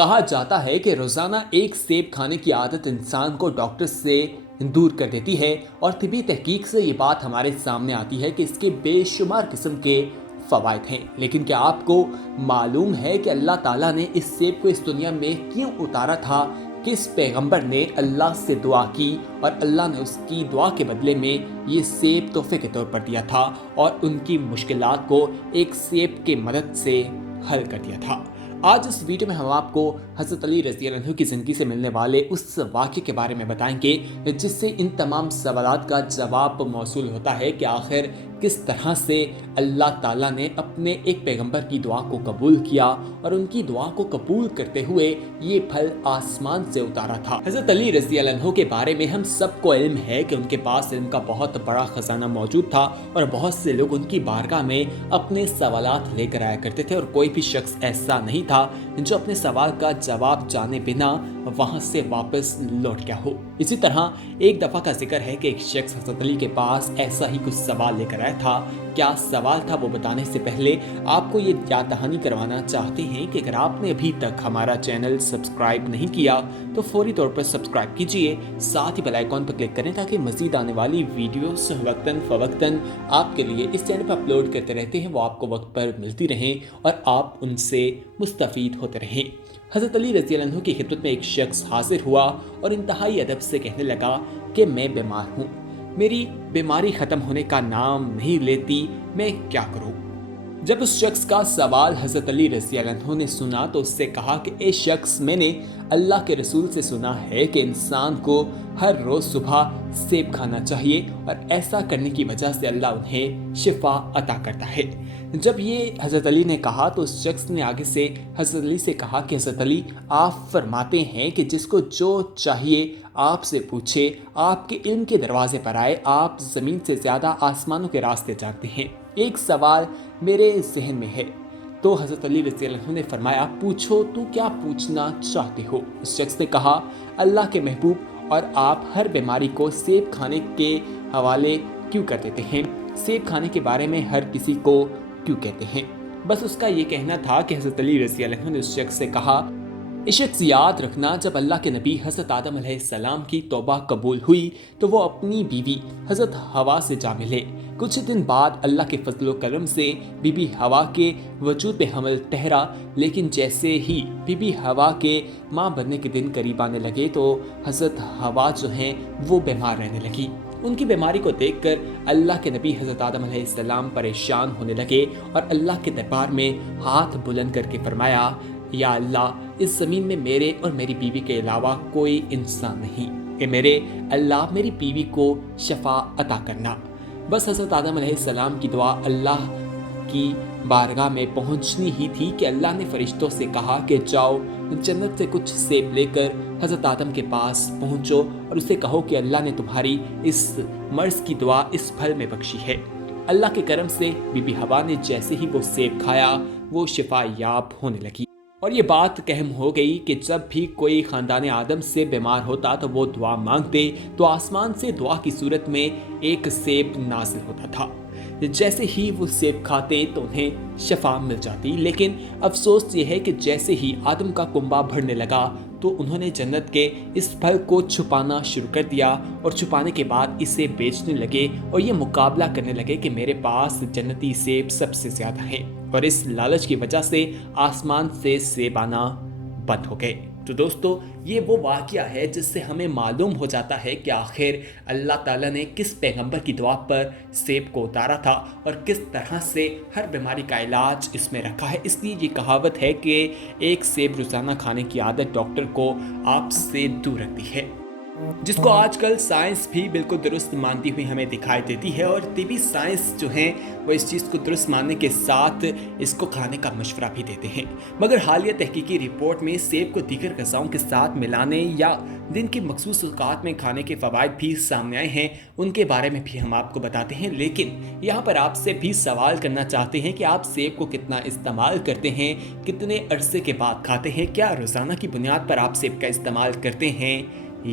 کہا جاتا ہے کہ روزانہ ایک سیب کھانے کی عادت انسان کو ڈاکٹر سے دور کر دیتی ہے، اور طبی تحقیق سے یہ بات ہمارے سامنے آتی ہے کہ اس کے بے شمار قسم کے فوائد ہیں۔ لیکن کیا آپ کو معلوم ہے کہ اللہ تعالیٰ نے اس سیب کو اس دنیا میں کیوں اتارا تھا؟ کس پیغمبر نے اللہ سے دعا کی اور اللہ نے اس کی دعا کے بدلے میں یہ سیب تحفے کے طور پر دیا تھا اور ان کی مشکلات کو ایک سیب کی مدد سے حل کر دیا تھا؟ آج اس ویڈیو میں ہم آپ کو حضرت علی رضی اللہ عنہ کی زندگی سے ملنے والے اس واقعے کے بارے میں بتائیں گے جس سے ان تمام سوالات کا جواب موصول ہوتا ہے کہ آخر کس طرح سے اللہ تعالیٰ نے اپنے ایک پیغمبر کی دعا کو قبول کیا اور ان کی دعا کو قبول کرتے ہوئے یہ پھل آسمان سے اتارا تھا۔ حضرت علی رضی اللہ عنہ کے بارے میں ہم سب کو علم ہے کہ ان کے پاس علم کا بہت بڑا خزانہ موجود تھا اور بہت سے لوگ ان کی بارگاہ میں اپنے سوالات لے کر آیا کرتے تھے، اور کوئی بھی شخص ایسا نہیں تھا جو اپنے سوال کا جواب جانے بنا وہاں سے واپس لوٹ گیا ہو۔ اسی طرح ایک دفعہ کا ذکر ہے کہ ایک شخص حضرت علی کے پاس ایسا ہی کچھ سوال لے کر آیا تھا۔ کیا سوال تھا وہ بتانے سے پہلے آپ کو یہ یاد دہانی کروانا چاہتے ہیں کہ اگر آپ نے ابھی تک ہمارا چینل سبسکرائب نہیں کیا تو فوری طور پر سبسکرائب کیجئے، ساتھ ہی بیل آئیکن پر کلک کریں تاکہ مزید آنے والی ویڈیوز وقتاً فوقتاً آپ کے لیے اس چینل پر اپلوڈ کرتے رہتے ہیں وہ آپ کو وقت پر ملتی رہیں اور آپ ان سے مستفید ہوتے رہیں۔ حضرت علی رضی اللہ عنہ کی خدمت میں ایک شخص حاضر ہوا اور انتہائی ادب سے کہنے لگا کہ میں بیمار ہوں، میری بیماری ختم ہونے کا نام نہیں لیتی، میں کیا کروں؟ جب اس شخص کا سوال حضرت علی رضی اللہ عنہ نے سنا تو اس سے کہا کہ اے شخص، میں نے اللہ کے رسول سے سنا ہے کہ انسان کو ہر روز صبح سیب کھانا چاہیے اور ایسا کرنے کی وجہ سے اللہ انہیں شفا عطا کرتا ہے۔ جب یہ حضرت علی نے کہا تو اس شخص نے آگے سے حضرت علی سے کہا کہ حضرت علی، آپ فرماتے ہیں کہ جس کو جو چاہیے آپ سے پوچھے، آپ کے علم کے دروازے پر آئے، آپ زمین سے زیادہ آسمانوں کے راستے جانتے ہیں۔ ایک سوال میرے ذہن میں ہے۔ تو حضرت علی رضی اللہ عنہ نے فرمایا، پوچھو، تو کیا پوچھنا چاہتے ہو؟ اس شخص نے کہا، اللہ کے محبوب، اور آپ ہر بیماری کو سیب کھانے کے حوالے کیوں کر دیتے ہیں؟ سیب کھانے کے بارے میں ہر کسی کو کیوں کہتے ہیں؟ بس اس کا یہ کہنا تھا کہ حضرت علی رضی اللہ عنہ نے اس شخص سے کہا، اے شخص، یاد رکھنا، جب اللہ کے نبی حضرت آدم علیہ السلام کی توبہ قبول ہوئی تو وہ اپنی بیوی حضرت حوا سے جا ملے۔ کچھ دن بعد اللہ کے فضل و کرم سے بی بی حوا کے وجود پہ حمل ٹھہرا، لیکن جیسے ہی بی بی حوا کے ماں بننے کے دن قریب آنے لگے تو حضرت حوا جو ہیں وہ بیمار رہنے لگی۔ ان کی بیماری کو دیکھ کر اللہ کے نبی حضرت آدم علیہ السلام پریشان ہونے لگے اور اللہ کے دربار میں ہاتھ بلند کر کے فرمایا، یا اللہ، اس زمین میں میرے اور میری بیوی کے علاوہ کوئی انسان نہیں، کہ میرے اللہ میری بیوی کو شفا عطا کرنا۔ بس حضرت آدم علیہ السلام کی دعا اللہ کی بارگاہ میں پہنچنی ہی تھی کہ اللہ نے فرشتوں سے کہا کہ جاؤ جنت سے کچھ سیب لے کر حضرت آدم کے پاس پہنچو اور اسے کہو کہ اللہ نے تمہاری اس مرض کی دعا اس پھل میں بخشی ہے۔ اللہ کے کرم سے بی بی حوا نے جیسے ہی وہ سیب کھایا وہ شفا یاب ہونے لگی، اور یہ بات کہم ہو گئی کہ جب بھی کوئی خاندان آدم سے بیمار ہوتا تو وہ دعا مانگتے تو آسمان سے دعا کی صورت میں ایک سیب نازل ہوتا تھا۔ جیسے ہی وہ سیب کھاتے تو انہیں شفا مل جاتی، لیکن افسوس یہ ہے کہ جیسے ہی آدم کا کنبہ بڑھنے لگا تو انہوں نے جنت کے اس پھل کو چھپانا شروع کر دیا، اور چھپانے کے بعد اسے بیچنے لگے اور یہ مقابلہ کرنے لگے کہ میرے پاس جنتی سیب سب سے زیادہ ہیں، اور اس لالچ کی وجہ سے آسمان سے سیب آنا بند ہو گئے۔ تو دوستو، یہ وہ واقعہ ہے جس سے ہمیں معلوم ہو جاتا ہے کہ آخر اللہ تعالیٰ نے کس پیغمبر کی دعا پر سیب کو اتارا تھا اور کس طرح سے ہر بیماری کا علاج اس میں رکھا ہے۔ اس لیے یہ کہاوت ہے کہ ایک سیب روزانہ کھانے کی عادت ڈاکٹر کو آپ سے دور رکھتی ہے، جس کو آج کل سائنس بھی بالکل درست مانتی ہوئی ہمیں دکھائی دیتی ہے، اور طبی سائنس جو ہیں وہ اس چیز کو درست ماننے کے ساتھ اس کو کھانے کا مشورہ بھی دیتے ہیں۔ مگر حالیہ تحقیقی رپورٹ میں سیب کو دیگر غذاؤں کے ساتھ ملانے یا دن کے مخصوص اوقات میں کھانے کے فوائد بھی سامنے آئے ہیں، ان کے بارے میں بھی ہم آپ کو بتاتے ہیں۔ لیکن یہاں پر آپ سے بھی سوال کرنا چاہتے ہیں کہ آپ سیب کو کتنا استعمال کرتے ہیں، کتنے عرصے کے بعد کھاتے ہیں، کیا روزانہ کی بنیاد پر آپ سیب کا استعمال کرتے ہیں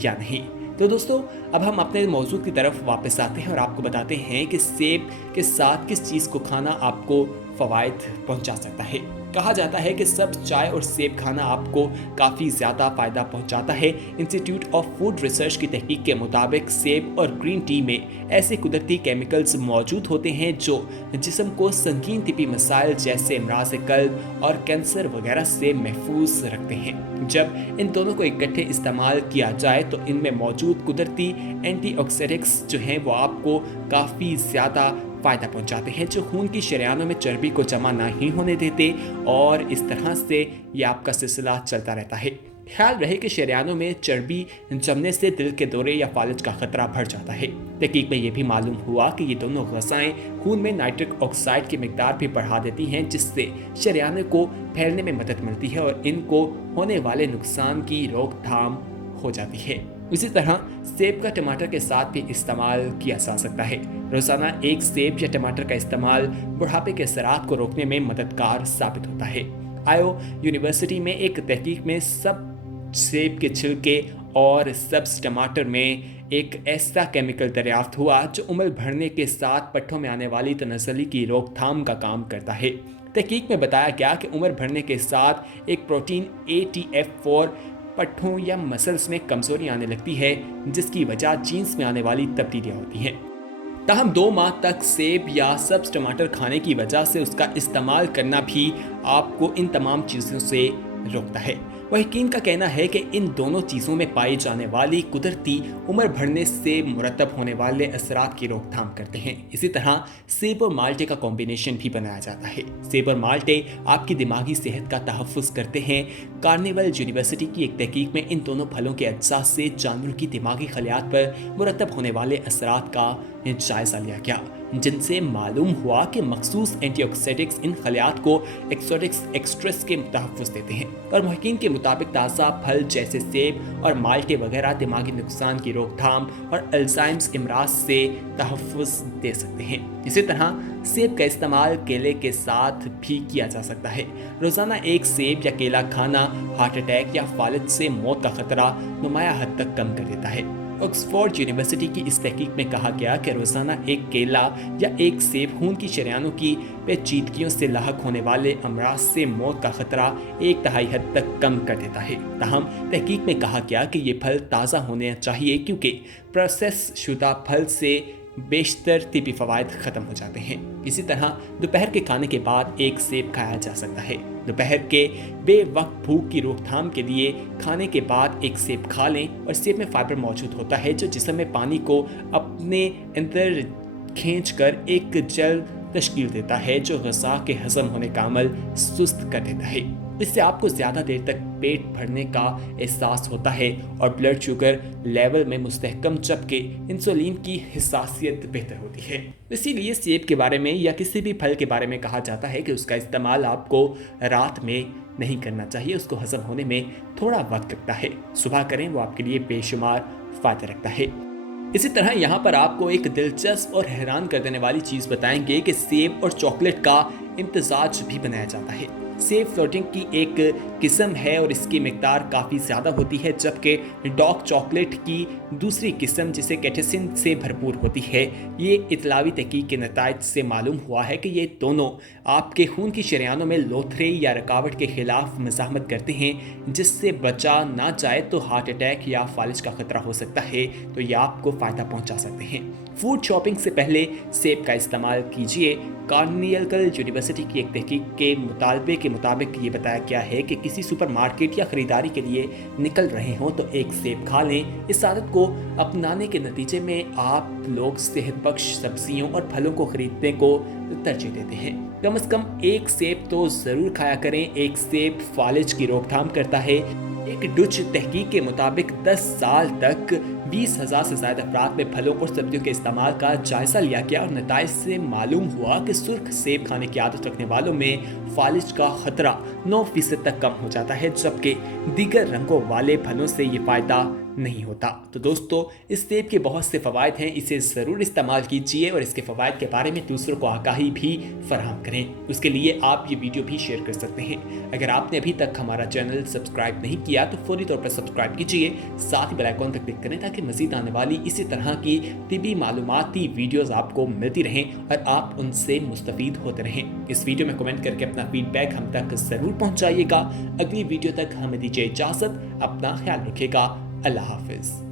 یا نہیں؟ تو دوستو، اب ہم اپنے موضوع کی طرف واپس آتے ہیں اور آپ کو بتاتے ہیں کہ سیب کے ساتھ کس چیز کو کھانا آپ کو فوائد پہنچا سکتا ہے۔ कहा जाता है कि सब्ज चाय और सेब खाना आपको काफ़ी ज़्यादा फ़ायदा पहुंचाता है। इंस्टीट्यूट ऑफ फूड रिसर्च की तहकीक के मुताबिक सेब और ग्रीन टी में ऐसे कुदरती केमिकल्स मौजूद होते हैं जो जिस्म को संगीन तिबी मसाइल जैसे अमराज कल्ब और कैंसर वगैरह से महफूज रखते हैं। जब इन दोनों को इकट्ठे इस्तेमाल किया जाए तो इनमें मौजूद कुदरती एंटीऑक्सीडेंट्स जो हैं वो आपको काफ़ी ज़्यादा फ़ायदा पहुंचाते हैं, जो खून की शरेयानों में चर्बी को जमा नहीं होने देते, और इस तरह से ये आपका सिलसिला चलता रहता है। ख्याल रहे कि शरेयानों में चर्बी जमने से दिल के दौरे या फालिज का खतरा बढ़ जाता है। तहकीक में ये भी मालूम हुआ कि ये दोनों ग़ज़ाएं खून में नाइट्रिक ऑक्साइड की मिकदार भी बढ़ा देती हैं, जिससे शरेयानों को फैलने में मदद मिलती है और इनको होने वाले नुकसान की रोकथाम हो जाती है। इसी तरह सेब का टमाटर के साथ भी इस्तेमाल किया जा सकता है। रोज़ाना एक सेब या टमाटर का इस्तेमाल बुढ़ापे के असरात को रोकने में मददगार साबित होता है। आयो यूनिवर्सिटी में एक तहकीक में सब सेब के छिलके और सब्ज टमाटर में एक ऐसा केमिकल दरियाफ्त हुआ जो उम्र बढ़ने के साथ पट्ठों में आने वाली तनज़ली की रोकथाम का काम करता है। तहकीक में बताया गया कि उम्र बढ़ने के साथ एक प्रोटीन ATF4 पट्ठों या मसल्स में कमजोरी आने लगती है, जिसकी वजह जीन्स में आने वाली तब्दीलियां होती हैं। ताहम 2 माह तक सेब या सब्ज टमाटर खाने की वजह से उसका इस्तेमाल करना भी आपको इन तमाम चीज़ों से रोकता है। वहीकीन का कहना है कि इन दोनों चीज़ों में पाई जाने वाली कुदरती उम्र बढ़ने से मुरतब होने वाले असरात की रोकथाम करते हैं। इसी तरह सेब और माल्टे का कॉम्बिनेशन भी बनाया जाता है। सेब और माल्टे आपकी दिमागी सेहत का तहफ़्फ़ुज़ करते हैं। कार्निवल यूनिवर्सिटी की एक तहकीक में इन दोनों फलों के अज्जा से जानवरों की दिमागी खलियात पर मुरतब होने वाले असरात का जायज़ा लिया गया, जिनसे मालूम हुआ कि मखसूस एंटीऑक्सीडेंट्स इन खलियात को एक्सोटिक्स एक्सट्रेस के तहफ़्फ़ुज़ देते हैं, और मुहक्कीन के मुताबिक ताज़ा फल जैसे सेब और माल्टे वगैरह दिमागी नुकसान की रोकथाम और अल्जाइमर्स इमराज से तहफ़्फ़ुज़ दे सकते हैं। इसी तरह सेब का इस्तेमाल केले के साथ भी किया जा सकता है। रोज़ाना एक सेब या केला खाना हार्ट अटैक या फालिज से मौत का खतरा नुमाया हद तक कम कर देता है। ऑक्सफोर्ड यूनिवर्सिटी की इस तहकीक में कहा गया कि रोज़ाना एक केला या एक सेब खून की शरेयानों की पेचीदगियों से लाहक होने वाले अमराज से मौत का खतरा 1/3 हद तक कम कर देता है। ताहम तहकीक में कहा गया कि ये फल ताज़ा होने चाहिए, क्योंकि प्रोसेस शुदा फल से बेशतर तिबी फ़वाइद ख़त्म हो जाते हैं। इसी तरह दोपहर के खाने के बाद एक सेब खाया जा सकता है। दोपहर के बेवक्त भूख की रोकथाम के लिए खाने के बाद एक सेब खा लें, और सेब में फाइबर मौजूद होता है जो जिस्म में पानी को अपने अंदर खींचकर एक जेल तश्कील देता है, जो ग़ज़ा के हज़म होने का अमल सुस्त कर देता है। इससे आपको ज़्यादा देर तक पेट भरने का एहसास होता है और ब्लड शुगर लेवल में मुस्तहकम, जबकि इंसुलिन की हिसासियत बेहतर होती है। इसीलिए सेब के बारे में या किसी भी फल के बारे में कहा जाता है कि उसका इस्तेमाल आपको रात में नहीं करना चाहिए, उसको हज़म होने में थोड़ा वक्त लगता है। सुबह करें, वो आपके लिए बेशुमार फ़ायदा रखता है। इसी तरह यहाँ पर आपको एक दिलचस्प और हैरान कर देने वाली चीज़ बताएंगे कि सेब और चॉकलेट का इम्तजाज भी बनाया जाता है। सेब फ्लोटिंग की एक किस्म है और इसकी मिकदार काफ़ी ज़्यादा होती है, जबकि डार्क चॉकलेट की दूसरी किस्म जिसे कैटेसिन से भरपूर होती है। ये इतलावी तहकीक के नताइज से मालूम हुआ है कि ये दोनों आपके खून की शरेयानों में लोथरे या रुकावट के खिलाफ मज़ाहमत करते हैं, जिससे बचा ना जाए तो हार्ट अटैक या फालिज का खतरा हो सकता है, तो ये आपको फ़ायदा पहुंचा सकते हैं। फूड शॉपिंग से पहले सेब का इस्तेमाल कीजिए। कार्निवल यूनिवर्सिटी की एक तहकीक के मुतालबे के मुताबिक ये बताया गया है कि किसी सुपरमार्केट या ख़रीदारी के लिए निकल रहे हों तो एक सेब खा लें। इस आदत को अपनाने के नतीजे में आप लोग सेहत बख्श सब्जियों और फलों को खरीदने को तरजीह देते हैं। कम से कम एक सेब तो ज़रूर खाया करें। एक सेब फालिज की रोकथाम करता है। एक डच तहकीक के मुताबिक 10 साल तक 20,000 से ज़्यादा अफराद में फलों और सब्जियों के इस्तेमाल का जायज़ा लिया गया और नताइज से मालूम हुआ कि सुर्ख सेब खाने की आदत रखने वालों में फालिज का खतरा 9% तक कम हो जाता है, जबकि दीगर रंगों वाले फलों से ये फ़ायदा नहीं होता। तो दोस्तों, इस सेब के बहुत से फ़वाइद हैं, इसे ज़रूर इस्तेमाल कीजिए और इसके फ़वाइद के बारे में दूसरों को आगाही भी फराहम करें। उसके लिए आप ये वीडियो भी शेयर कर सकते हैं। अगर आपने अभी तक हमारा चैनल सब्सक्राइब नहीं किया तो फौरी तौर पर सब्सक्राइब कीजिए, साथ ही बेल आइकॉन तक क्लिक करें ताकि मज़ीद आने वाली इसी तरह की तिबी मालूमाती वीडियोज़ आपको मिलती रहें और आप उनसे मुस्तफ़ीद होते रहें। इस वीडियो में कमेंट करके अपना फीडबैक हम तक ज़रूर पहुँचाइएगा। अगली वीडियो तक हमें दीजिए इजाज़त, अपना ख्याल रखिएगा। अल्लाह हाफिज़।